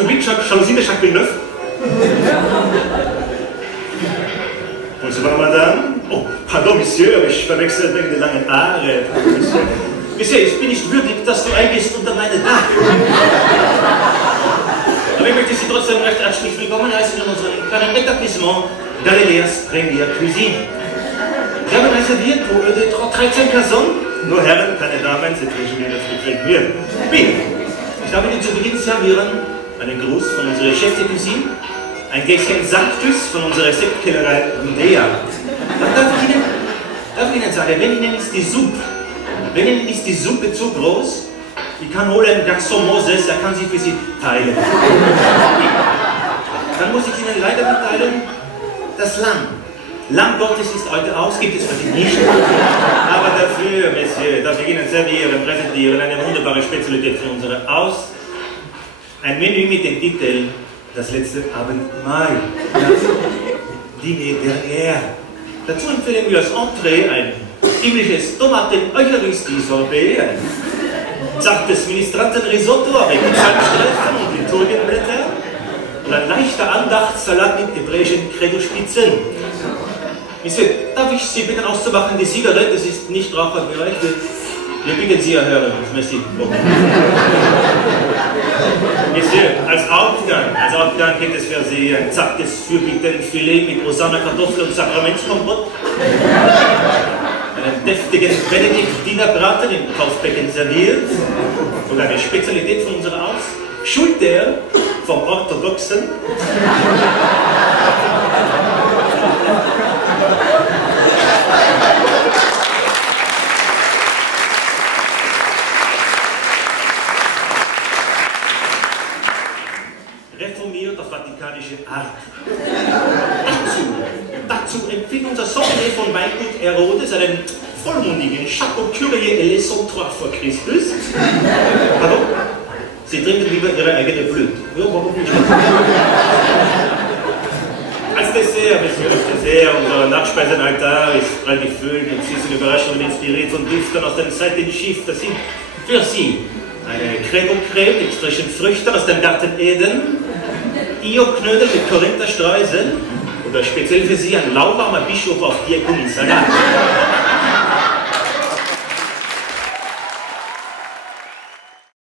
vous vite jalousie de chaque neuf. Bonsoir, madame. Oh, pardon, Monsieur, aber ich verwechsel wegen der langen Haare. Monsieur, ich bin nicht würdig, dass du eingehst unter meine Dach. Aber ich möchte Sie trotzdem recht herzlich willkommen heißen in unserem kleinen Etablissement Galileas Premier Cuisine. Wir haben réserviert pour 13 Personen. Nur Herren, keine Damen, c'est très gêné d'être très bien. Bien, ich darf Ihnen zu Beginn servieren einen Gruß von unserer Chef de Cuisine, ein Gläschen Sanctus von unserer Sektkellerei Rudea. Dann darf ich Ihnen sagen, wenn Ihnen ist die Suppe zu groß, ich kann holen Garçon Moses, er kann sie für Sie teilen. Dann muss ich Ihnen leider mitteilen, das Lamm Gottes ist heute aus, gibt es für Sie nicht. Aber dafür, Monsieur, darf ich Ihnen servieren, präsentieren, eine wunderbare Spezialität für unsere Aus. Ein Menü mit dem Titel Das letzte Abendmahl. Dîner dernier. Dazu empfehlen wir als Entree ein himmlisches Tomaten-Eucharistie-Sorbet, ein zartes Ministrantenrisotto avec Schaltstreifen und Liturgienblätter und ein leichter Andachtssalat mit hebräischen Credo-Spitzen. Monsieur, darf ich Sie bitten auszumachen, die Zigarette, das ist nicht raucherbereit. Wir bitten Sie, Herr Herr, merci. Monsieur, als Hauptgang gibt es für Sie ein zartes Fürbittenfilet mit Hosanna, Kartoffeln und Sakramentskompott, einen deftigen Benediktiner Braten im Taufbecken serviert und eine Spezialität von unserer Haus, Schulter vom Orthodoxen. Reformiert auf vatikanische Art. Dazu empfiehlt unser Sommelier von Weingut Herodes einen vollmundigen Chateau Curie et les 103 vor Christus. Pardon? Sie trinken lieber Ihre eigene Blut. Ja, warum nicht? Als Dessert, Monsieur, als Dessert, unser Nachspeisenaltar ist prall gefüllt mit süßen Überraschungen, inspiriert von Düftern aus dem Seitenschiff. Das sind für Sie eine Credo-Creme mit frischen Früchten aus dem Garten Eden, Io-Knödel mit Korintherstreuseln oder speziell für Sie ein lauwarmer Bischof auf Diakonie-Salat.